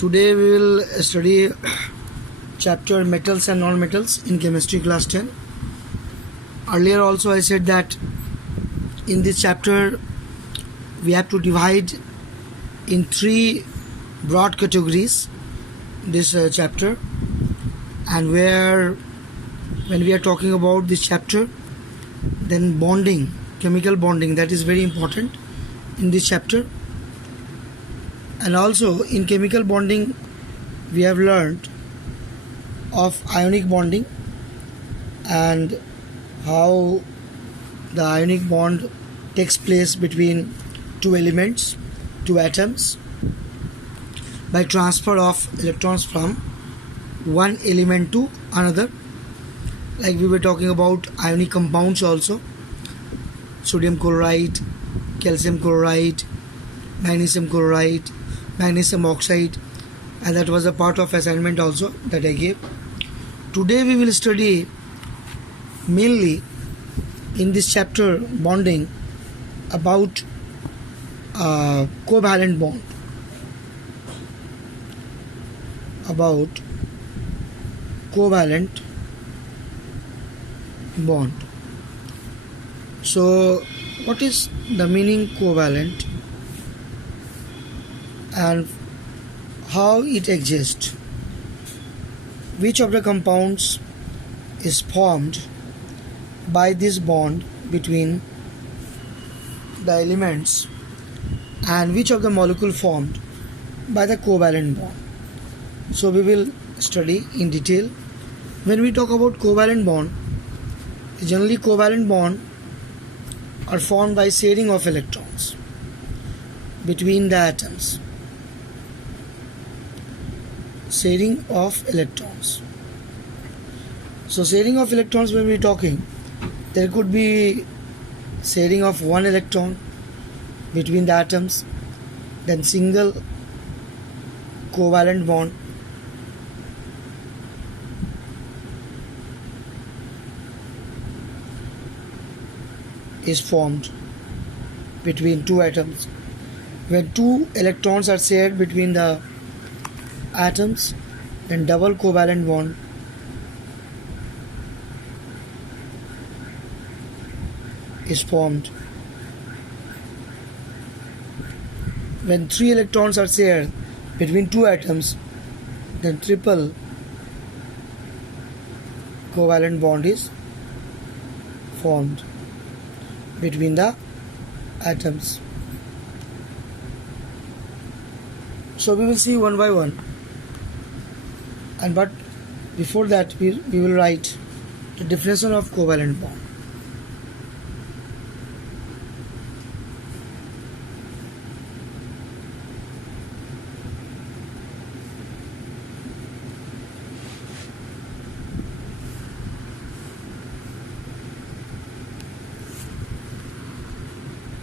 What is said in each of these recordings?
Today we will study chapter metals and non-metals in chemistry class 10. Earlier also I said that in this chapter we have to divide in three broad categories this chapter, and when we are talking about this chapter, then bonding, chemical bonding, that is very important in this chapter. And also in chemical bonding we have learned of ionic bonding and how the ionic bond takes place between two elements, two atoms, by transfer of electrons from one element to another. Like we were talking about ionic compounds also, sodium chloride, calcium chloride, magnesium chloride, magnesium oxide, and that was a part of assignment also that I gave. Today we will study mainly in this chapter bonding about covalent bond. About covalent bond. So what is the meaning covalent and how it exists? Which of the compounds is formed by this bond between the elements, and which of the molecule formed by the covalent bond? So we will study in detail. When we talk about covalent bond, generally covalent bond are formed by sharing of electrons between the atoms. Sharing of electrons. So sharing of electrons, when we are talking, there could be sharing of one electron between the atoms, then single covalent bond, is formed between two atoms. When two electrons are shared between the atoms, then double covalent bond is formed. When three electrons are shared between two atoms, then triple covalent bond is formed between the atoms. So we will see one by one, but before that we will write the definition of covalent bond.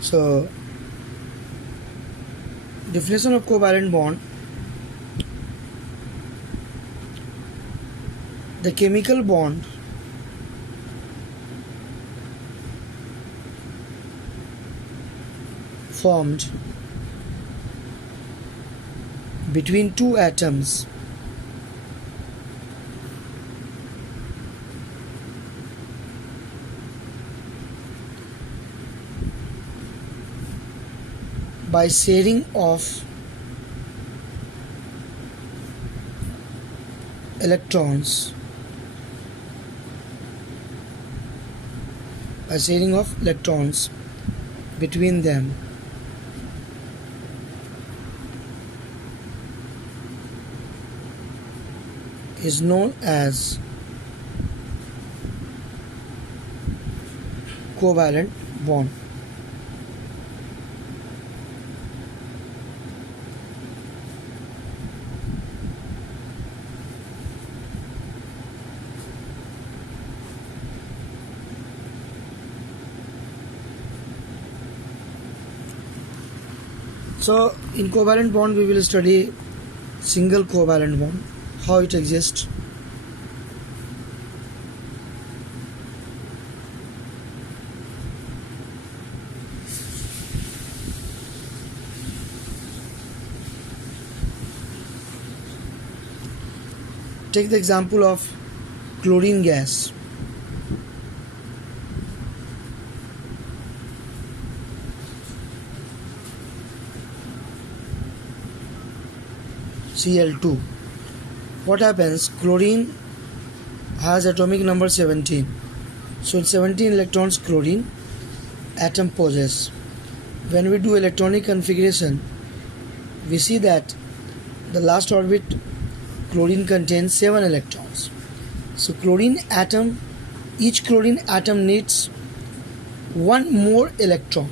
So definition of covalent bond: the chemical bond formed between two atoms by sharing of electrons, between them, is known as covalent bond. So in covalent bond we will study single covalent bond, how it exists. Take the example of chlorine gas. Cl2. What happens? Chlorine has atomic number 17. So 17 electrons chlorine atom possess. When we do electronic configuration, we see that the last orbit chlorine contains 7 electrons. So each chlorine atom needs one more electron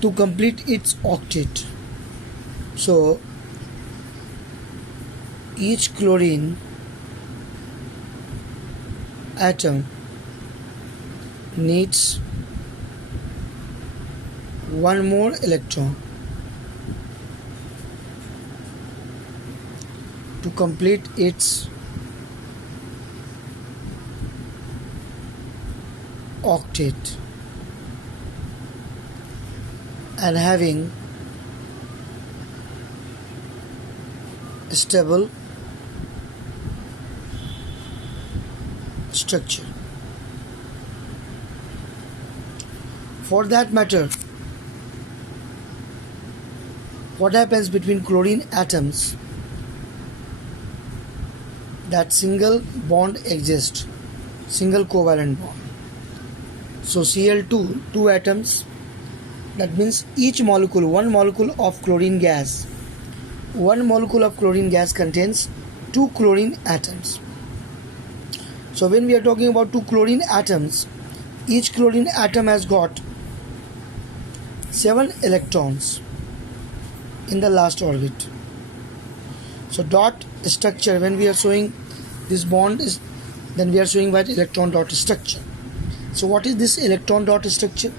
to complete its octet. So each chlorine atom needs one more electron to complete its octet, and having stable structure. For that matter, what happens between chlorine atoms? That single bond exists, single covalent bond. So Cl2, two atoms, that means each molecule, one molecule of chlorine gas contains two chlorine atoms. So when we are talking about two chlorine atoms, each chlorine atom has got 7 electrons in the last orbit. So dot structure, when we are showing this bond is, then we are showing by electron dot structure. So what is this electron dot structure?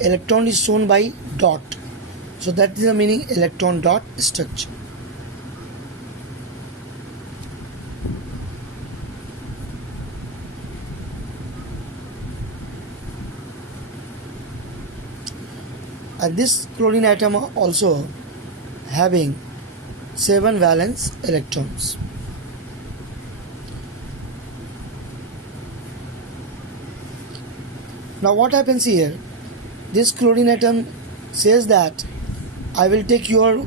Electron is shown by dot. So that is the meaning electron dot structure. And this chlorine atom also having 7 valence electrons. Now what happens here? This chlorine atom says that I will take your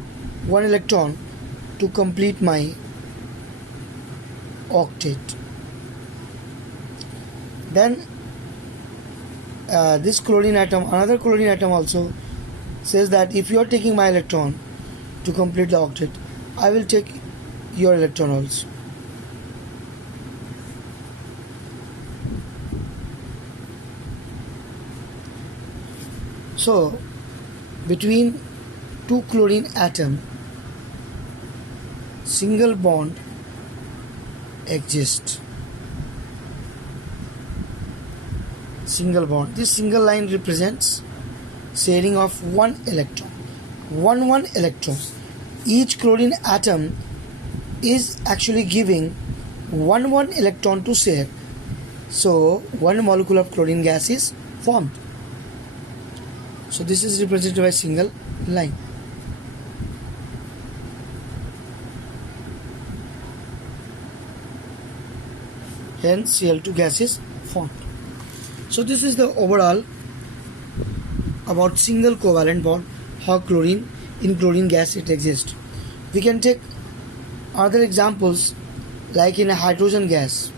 1 electron to complete my octet. Then this chlorine atom, another chlorine atom also says that if you are taking my electron to complete the octet, I will take your electron also. So between two chlorine atom, single bond exists. Single bond. This single line represents sharing of 1 electron. 1 electron. Each chlorine atom is actually giving 1 electron to share. So 1 molecule of chlorine gas is formed. So this is represented by single line. Hence Cl2 gas is formed. So this is the overall about single covalent bond, how chlorine in chlorine gas it exists. We can take other examples like in a hydrogen gas.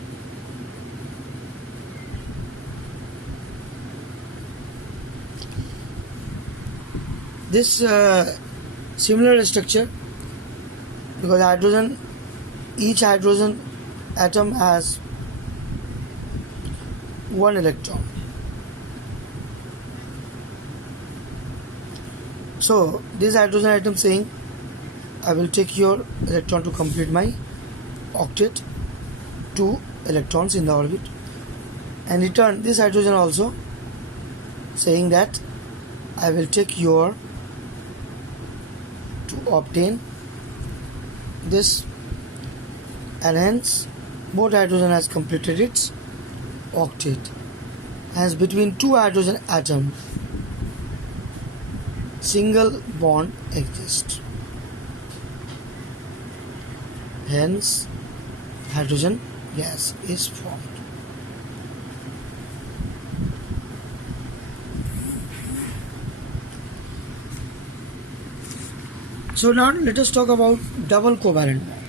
This similar structure, because each hydrogen atom has 1 electron. So this hydrogen atom saying I will take your electron to complete my octet, 2 electrons in the orbit, and return this hydrogen also saying that I will take your to obtain this, and hence both hydrogen has completed its octet. As between two hydrogen atoms, single bond exists. hence hydrogen gas is formed. So now let us talk about double covalent bond.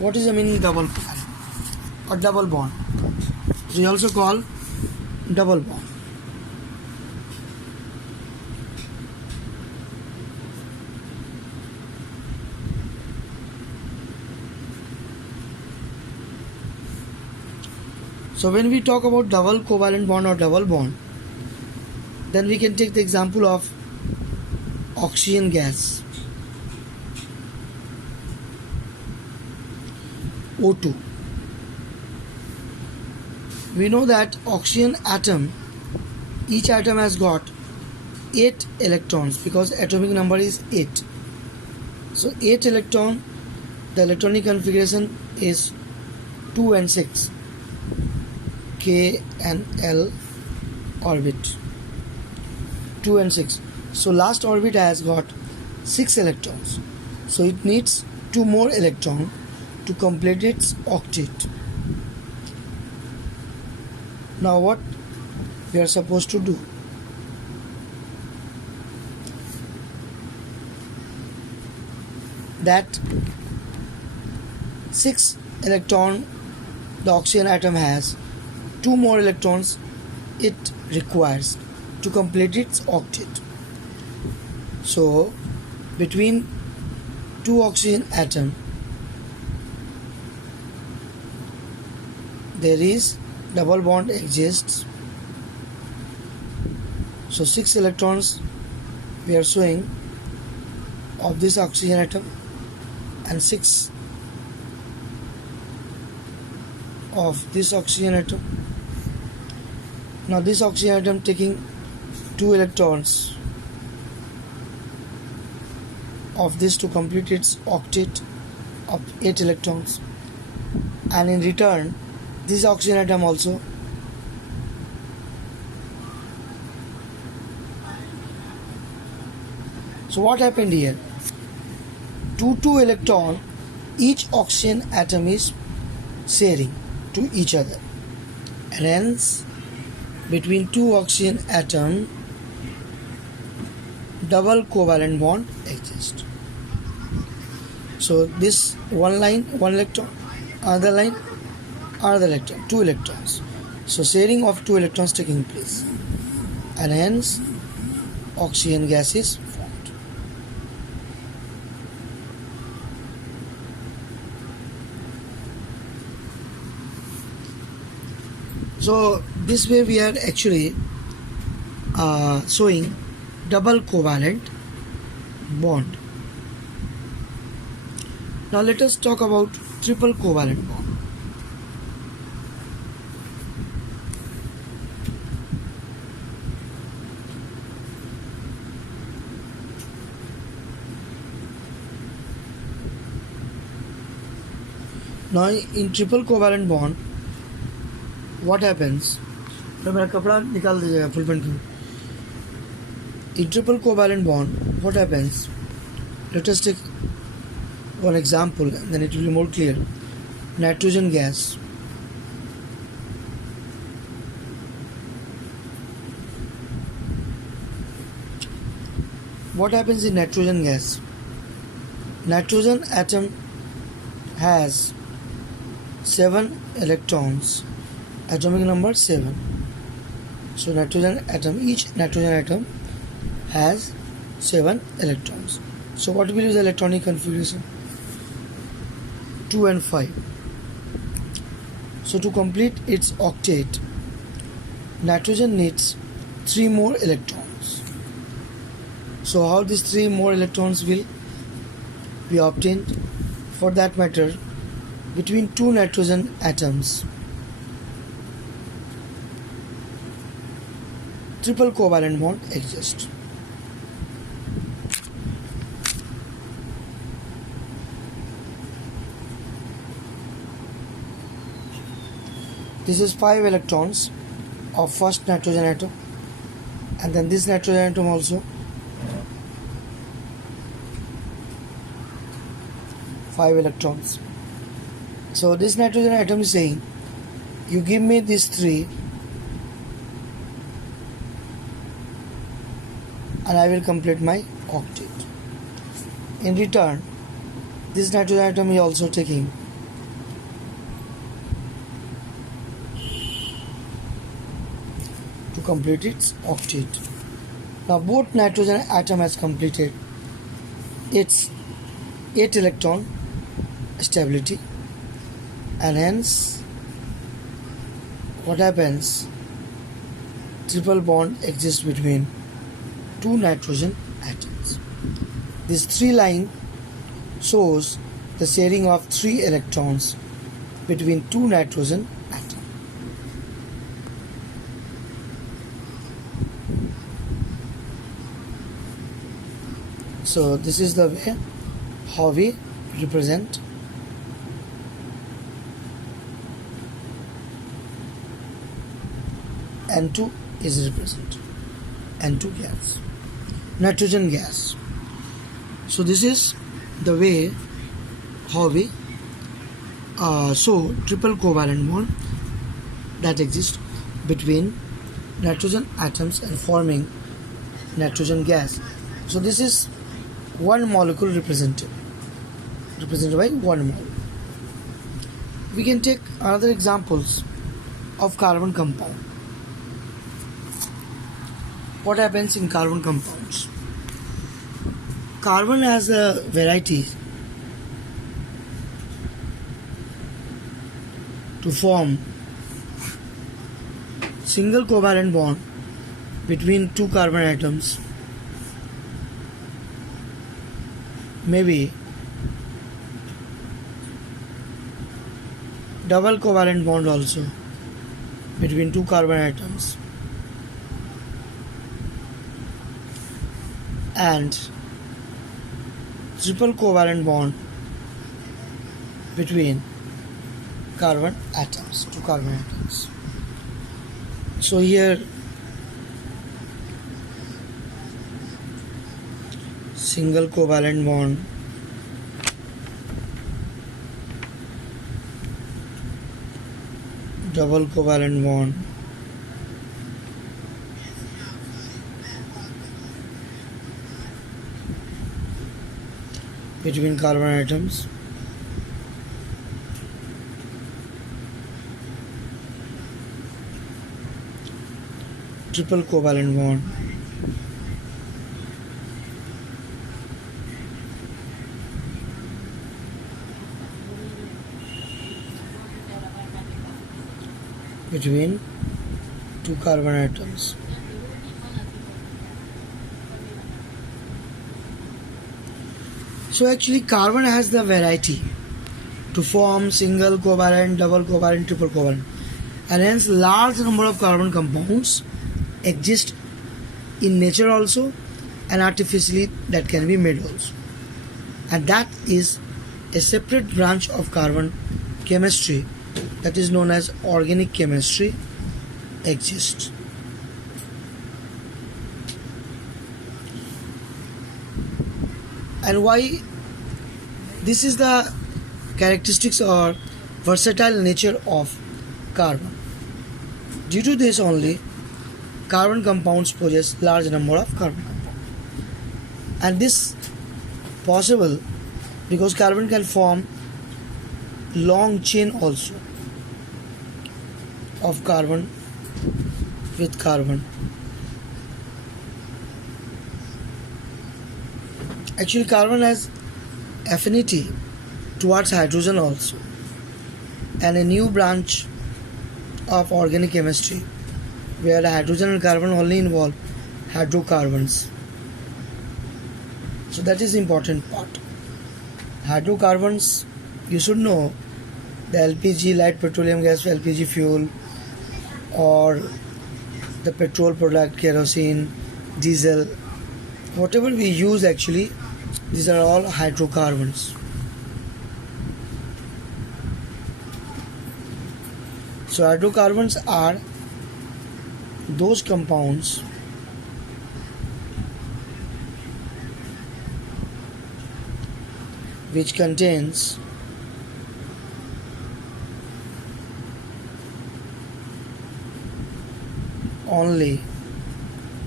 What is the meaning double covalent or double bond? We also call double bond. So when we talk about double covalent bond or double bond, then we can take the example of oxygen gas, O2. We know that oxygen atom, each atom has got 8 electrons because atomic number is 8. So 8 electron, the electronic configuration is 2 and 6, K and L orbit, 2 and 6. So last orbit has got 6 electrons. So it needs 2 more electrons to complete its octet. Now what we are supposed to do? That 6 electron the oxygen atom has, 2 more electrons it requires to complete its octet. So between 2 oxygen atom there is double bond exists. So 6 electrons we are showing of this oxygen atom and 6 of this oxygen atom. Now this oxygen atom taking 2 electrons of this to complete its octet of 8 electrons, and in return this oxygen atom also so what happened here? 2 electron each oxygen atom is sharing to each other, and hence between 2 oxygen atom double covalent bond exists. So this one line 1 electron, other line another electron, 2 electrons. So sharing of 2 electrons taking place, and hence oxygen gas is formed. So this way we are actually showing double covalent bond. Now let us talk about triple covalent bond. Now in triple covalent bond what happens? तो मेरा कपड़ा निकाल दीजिएगा full pant का. In triple covalent bond what happens? Let us take one example and then it will be more clear. Nitrogen gas. What happens in nitrogen gas? Nitrogen atom has 7 electrons, atomic number 7. So nitrogen atom, each nitrogen atom has 7 electrons. So what will be the electronic configuration? 2 and 5. So to complete its octet, nitrogen needs 3 more electrons. So how these 3 more electrons will be obtained? For that matter, between 2 nitrogen atoms, triple covalent bond exists. This is 5 electrons of first nitrogen atom, and then this nitrogen atom also. 5 electrons. So this nitrogen atom is saying, you give me these 3 and I will complete my octet. In return, this nitrogen atom is also taking to complete its octet. Now both nitrogen atom has completed its 8 electron stability, and hence what happens, triple bond exists between 2 nitrogen atoms. This 3 line shows the sharing of 3 electrons between 2 nitrogen atoms. So this is the way how we represent N2 is represented, N2 gas, nitrogen gas. So this is the way how we show triple covalent bond that exists between nitrogen atoms and forming nitrogen gas. So this is one molecule represented by one mole. We can take other examples of carbon compound. What happens in carbon compounds? Carbon has a variety to form single covalent bond between 2 carbon atoms, maybe double covalent bond also between 2 carbon atoms, and triple covalent bond between carbon atoms, 2 carbon atoms. So here single covalent bond, double covalent bond, between carbon atoms, triple covalent bond, between 2 carbon atoms. So actually carbon has the variety to form single covalent, double covalent, triple covalent, and hence large number of carbon compounds exist in nature also, and artificially that can be made also, and that is a separate branch of carbon chemistry that is known as organic chemistry exists. And why this is the characteristics or versatile nature of carbon. Due to this only, carbon compounds possess large number of carbon compounds, and this possible because carbon can form long chain also of carbon with carbon. Actually carbon has affinity towards hydrogen also, and a new branch of organic chemistry where hydrogen and carbon only involve hydrocarbons. So that is important part. Hydrocarbons, you should know, the LPG, light petroleum gas, LPG fuel, or the petrol product, kerosene, diesel, whatever we use actually, these are all hydrocarbons. So hydrocarbons are those compounds which contains only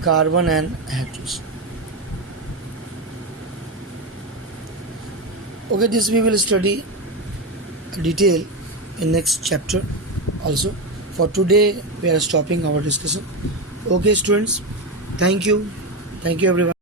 carbon and hydrogen. Okay, this we will study detail in next chapter also. For today we are stopping our discussion. Okay students, thank you everyone.